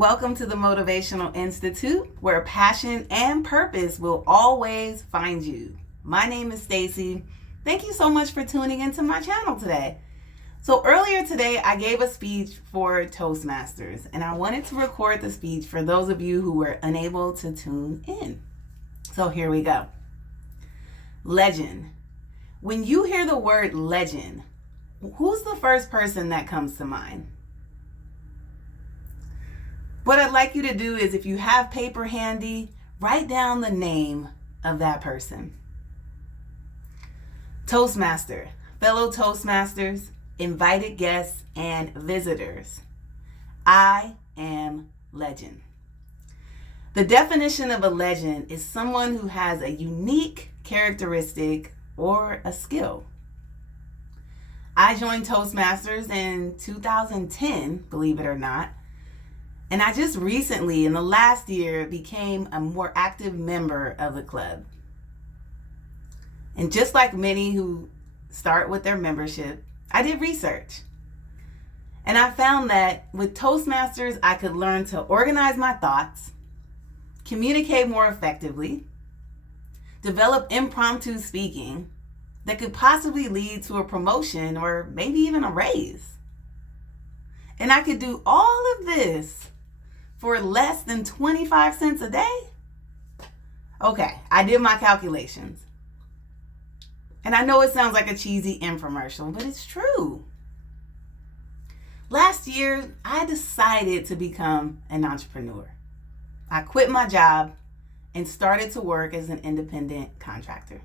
Welcome to the Motivational Institute, where passion and purpose will always find you. My name is Stacy. Thank you so much for tuning into my channel today. So earlier today, I gave a speech for Toastmasters, and I wanted to record the speech for those of you who were unable to tune in. So here we go. Legend. When you hear the word legend, who's the first person that comes to mind? What I'd like you to do is, if you have paper handy, write down the name of that person. Toastmaster, fellow Toastmasters, invited guests, and visitors. I am legend. The definition of a legend is someone who has a unique characteristic or a skill. I joined Toastmasters in 2010, believe it or not. And I just recently, in the last year, became a more active member of the club. And just like many who start with their membership, I did research. And I found that with Toastmasters, I could learn to organize my thoughts, communicate more effectively, develop impromptu speaking that could possibly lead to a promotion or maybe even a raise. And I could do all of this for less than 25 cents a day? Okay, I did my calculations. And I know it sounds like a cheesy infomercial, but it's true. Last year, I decided to become an entrepreneur. I quit my job and started to work as an independent contractor.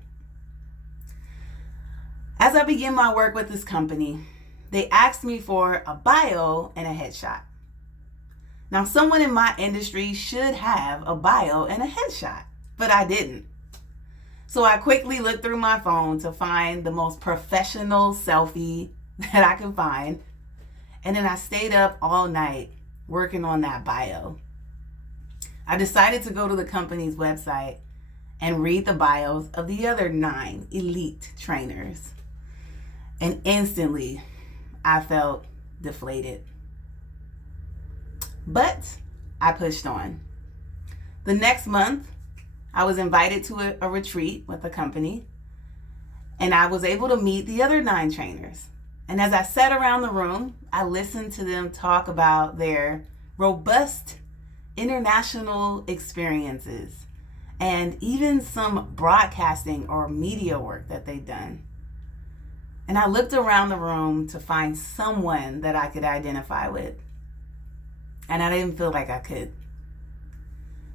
As I began my work with this company, they asked me for a bio and a headshot. Now, someone in my industry should have a bio and a headshot, but I didn't. So I quickly looked through my phone to find the most professional selfie that I could find. And then I stayed up all night working on that bio. I decided to go to the company's website and read the bios of the other 9 elite trainers. And instantly, I felt deflated. But I pushed on. The next month, I was invited to a retreat with the company, and I was able to meet the other 9 trainers. And as I sat around the room, I listened to them talk about their robust international experiences and even some broadcasting or media work that they've done. And I looked around the room to find someone that I could identify with. And I didn't feel like I could.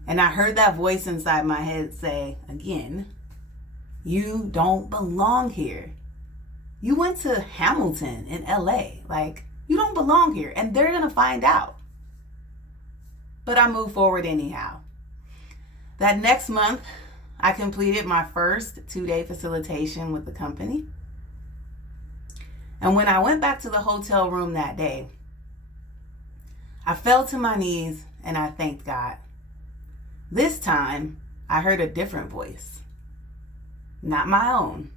And I heard that voice inside my head say, again, you don't belong here. You went to Hamilton in LA. Like, you don't belong here. And they're going to find out. But I moved forward anyhow. That next month, I completed my first 2-day facilitation with the company. And when I went back to the hotel room that day, I fell to my knees and I thanked God. This time, I heard a different voice. Not my own.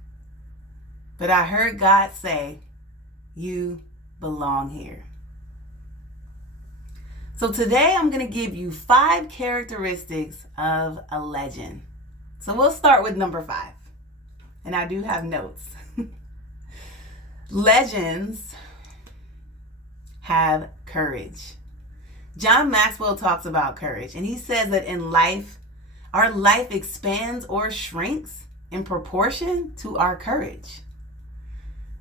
But I heard God say, you belong here. So today I'm going to give you 5 characteristics of a legend. So we'll start with number 5. And I do have notes. Legends have courage. John Maxwell talks about courage, and he says that in life, our life expands or shrinks in proportion to our courage.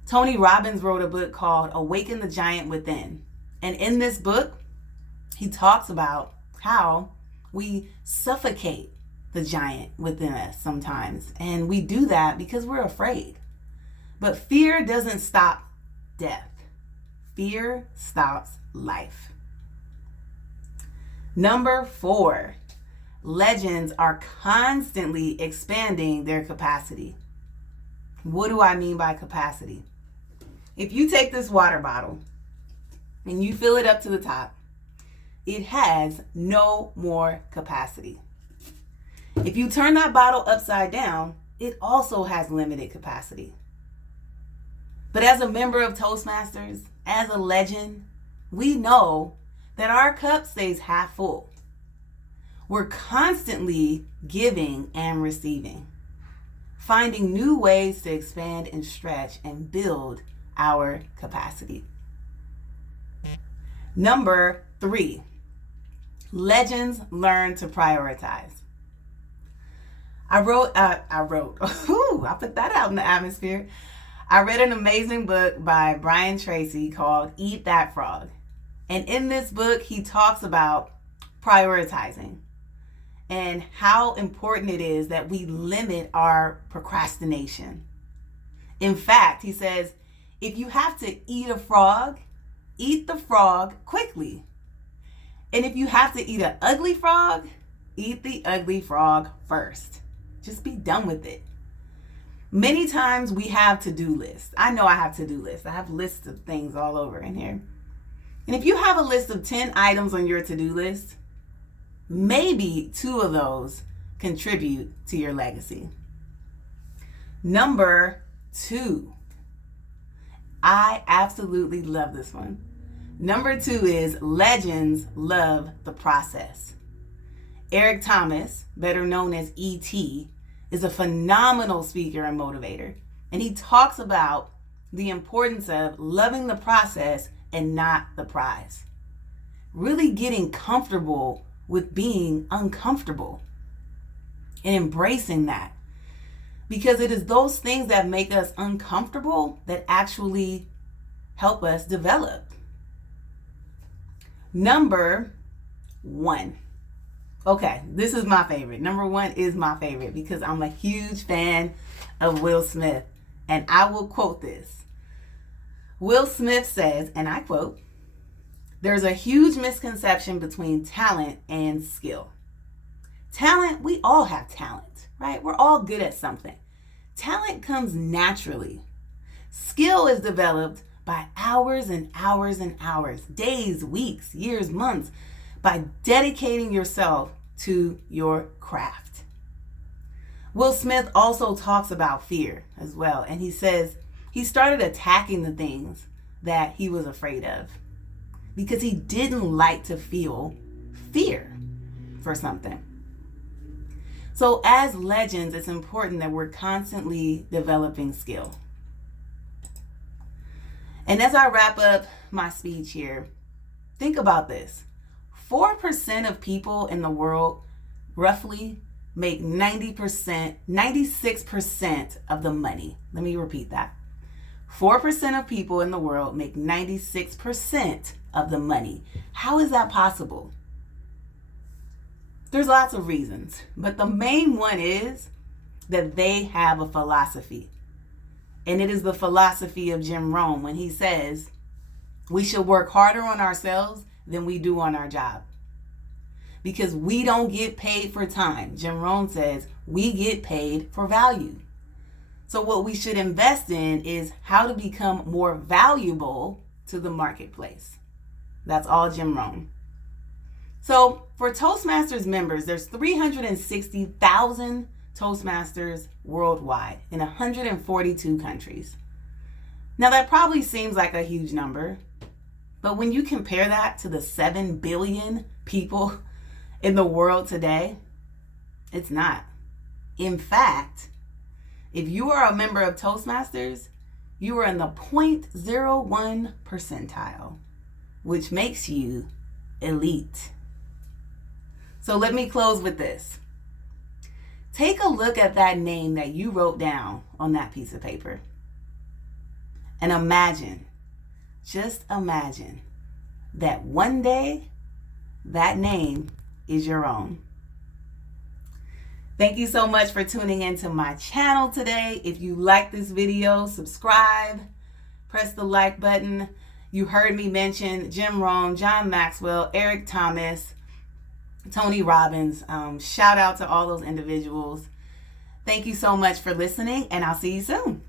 Tony Robbins wrote a book called Awaken the Giant Within. And in this book, he talks about how we suffocate the giant within us sometimes. And we do that because we're afraid. But fear doesn't stop death. Fear stops life. Number 4, legends are constantly expanding their capacity. What do I mean by capacity? If you take this water bottle and you fill it up to the top, it has no more capacity. If you turn that bottle upside down, it also has limited capacity. But as a member of Toastmasters, as a legend, we know that our cup stays half full. We're constantly giving and receiving, finding new ways to expand and stretch and build our capacity. Number 3, legends learn to prioritize. I put that out in the atmosphere. I read an amazing book by Brian Tracy called Eat That Frog. And in this book, he talks about prioritizing and how important it is that we limit our procrastination. In fact, he says, if you have to eat a frog, eat the frog quickly. And if you have to eat an ugly frog, eat the ugly frog first. Just be done with it. Many times we have to-do lists. I know I have to-do lists. I have lists of things all over in here. And if you have a list of 10 items on your to-do list, maybe 2 of those contribute to your legacy. Number 2. I absolutely love this one. Number 2 is legends love the process. Eric Thomas, better known as E.T., is a phenomenal speaker and motivator. And he talks about the importance of loving the process and not the prize. Really getting comfortable with being uncomfortable and embracing that. Because it is those things that make us uncomfortable that actually help us develop. Number 1. Okay, this is my favorite. Number 1 is my favorite because I'm a huge fan of Will Smith. And I will quote this. Will Smith says, and I quote, "There's a huge misconception between talent and skill. Talent, we all have talent, right? We're all good at something. Talent comes naturally. Skill is developed by hours and hours and hours, days, weeks, years, months, by dedicating yourself to your craft." Will Smith also talks about fear as well. And he says he started attacking the things that he was afraid of because he didn't like to feel fear for something. So as legends, it's important that we're constantly developing skill. And as I wrap up my speech here, think about this. 4% of people in the world roughly make 96% of the money. Let me repeat that. 4% of people in the world make 96% of the money. How is that possible? There's lots of reasons, but the main one is that they have a philosophy. And it is the philosophy of Jim Rohn when he says we should work harder on ourselves than we do on our job. Because we don't get paid for time. Jim Rohn says we get paid for value. So what we should invest in is how to become more valuable to the marketplace. That's all Jim Rohn. So for Toastmasters members, there's 360,000 Toastmasters worldwide in 142 countries. Now that probably seems like a huge number, but when you compare that to the 7 billion people in the world today, it's not. In fact, if you are a member of Toastmasters, you are in the 0.01 percentile, which makes you elite. So let me close with this. Take a look at that name that you wrote down on that piece of paper. And imagine, just imagine, that one day that name is your own. Thank you so much for tuning into my channel today. If you like this video, subscribe, press the like button. You heard me mention Jim Rohn, John Maxwell, Eric Thomas, Tony Robbins. Shout out to all those individuals. Thank you so much for listening, and I'll see you soon.